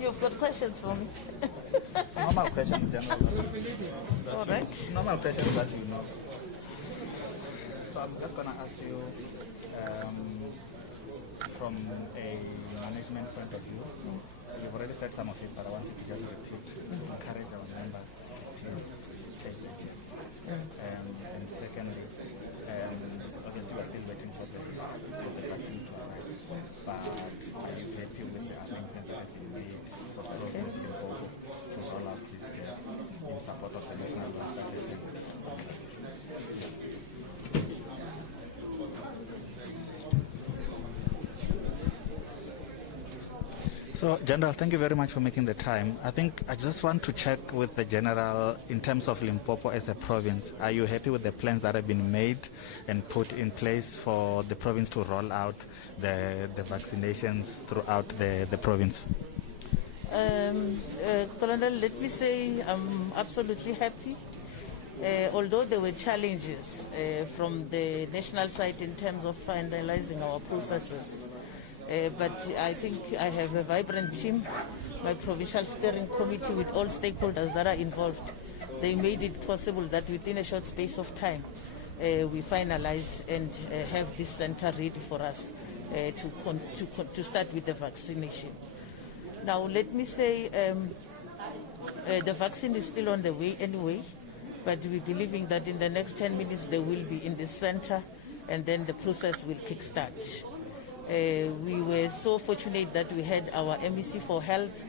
You've got questions for me? Normal questions, General. All right. Normal questions that you know. So I'm just going to ask you, from a management point of view, you've already said some of it, but I want you to just repeat to encourage our members to please take the jab. And secondly, obviously we're still waiting for the vaccines to arrive, but are you happy with the arrangement that has been made for the province in Limpopo to roll out this jab in support of the national launch that has been? So, General, thank you very much for making the time. I think I just want to check with the General in terms of Limpopo as a province. Are you happy with the plans that have been made and put in place for the province to roll out the vaccinations throughout the province? Colonel, let me say I'm absolutely happy. Although there were challenges from the national side in terms of finalizing our processes. But I think I have a vibrant team, my provincial steering committee with all stakeholders that are involved. They made it possible that within a short space of time, we finalize and have this center ready for us to start with the vaccination. Now, let me say the vaccine is still on the way anyway, but we're believing that in the next 10 minutes they will be in the center and then the process will kickstart. We were so fortunate that we had our MEC for Health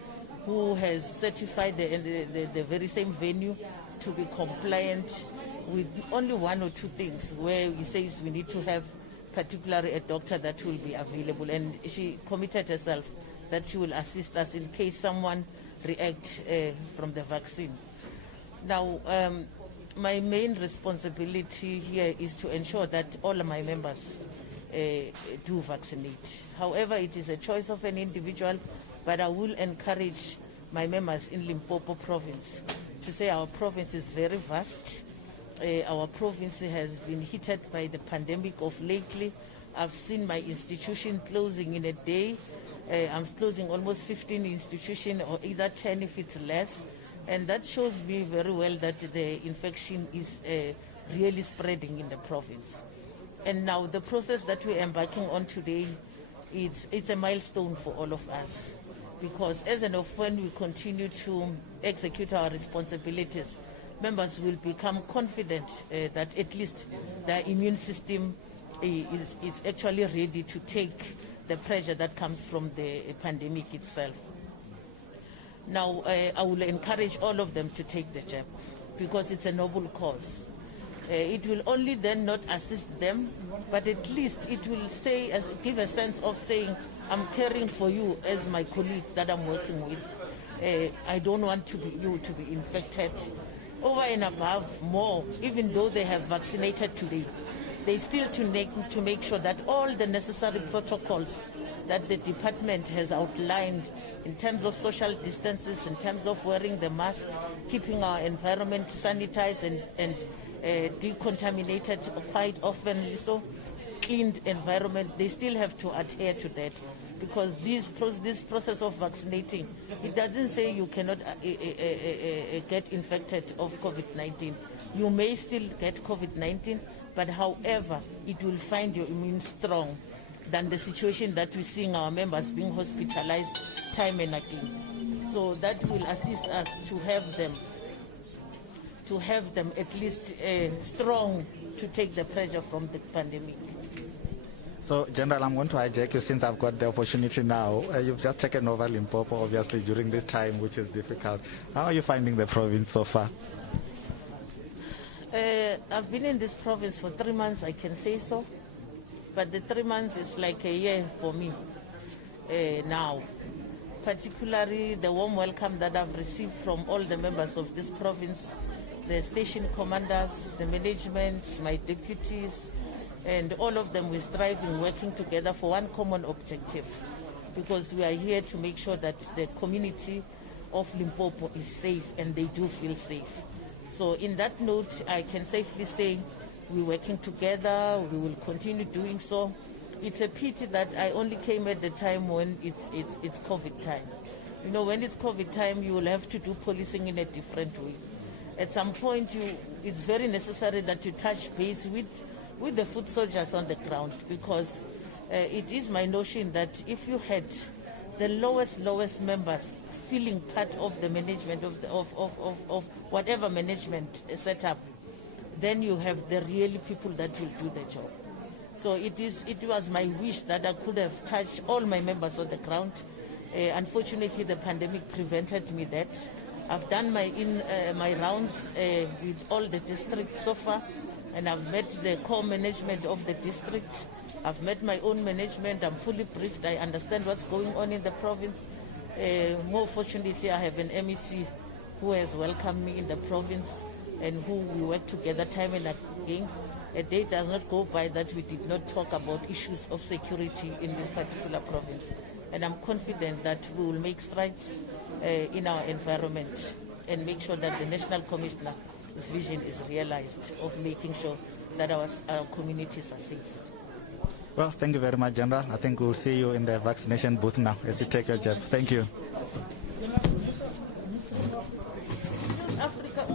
who has certified the very same venue to be compliant with only one or two things where he says we need to have particularly a doctor that will be available, and she committed herself that she will assist us in case someone reacts from the vaccine. Now, my main responsibility here is to ensure that all of my members do vaccinate. However, it is a choice of an individual, but I will encourage my members in Limpopo province to say our province is very vast. Our province has been hit by the pandemic of lately. I've seen my institution closing in a day. I'm closing almost 15 institutions, or either 10 if it's less. And that shows me very well that the infection is really spreading in the province. And now the process that we're embarking on today, it's a milestone for all of us. Because as and when we continue to execute our responsibilities, members will become confident that at least their immune system is actually ready to take the pressure that comes from the pandemic itself. Now, I will encourage all of them to take the jab because it's a noble cause. It will only then not assist them, but at least it will say, give a sense of saying, I'm caring for you as my colleague that I'm working with. I don't want you to be infected. Over and above more, even though they have vaccinated today, they still to make sure that all the necessary protocols that the department has outlined in terms of social distances, in terms of wearing the mask, keeping our environment sanitized and decontaminated quite often, so cleaned environment, they still have to adhere to that. Because this process of vaccinating, it doesn't say you cannot get infected of COVID-19. You may still get COVID-19, but however, it will find your immune strong than the situation that we're seeing our members being hospitalized time and again. So that will assist us to have them at least strong to take the pressure from the pandemic. So, General, I'm going to hijack you since I've got the opportunity now. You've just taken over Limpopo, obviously, during this time, which is difficult. How are you finding the province so far? I've been in this province for 3 months, I can say so. But the 3 months is like a year for me now. Particularly the warm welcome that I've received from all the members of this province, the station commanders, the management, my deputies, and all of them, we're striving, working together for one common objective, because we are here to make sure that the community of Limpopo is safe and they do feel safe. So in that note, I can safely say we're working together, we will continue doing so. It's a pity that I only came at the time when it's COVID time. You know, when it's COVID time, you will have to do policing in a different way. At some point, it's very necessary that you touch base with the foot soldiers on the ground, because it is my notion that if you had the lowest members feeling part of the management of whatever management setup, then you have the real people that will do the job. So it was my wish that I could have touched all my members on the ground. Unfortunately, the pandemic prevented me that. I've done my rounds with all the districts so far, and I've met the core management of the district. I've met my own management. I'm fully briefed. I understand what's going on in the province. More fortunately, I have an MEC who has welcomed me in the province and who we work together time and again. A day does not go by that we did not talk about issues of security in this particular province. And I'm confident that we will make strides in our environment and make sure that the National Commissioner's vision is realized of making sure that our communities are safe. Well, thank you very much, General. I think we'll see you in the vaccination booth now as you take your job. Thank you. Africa,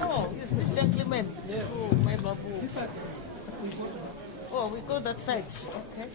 oh, is this gentleman? Yeah. Oh, my babu. Oh, we go that side. Okay.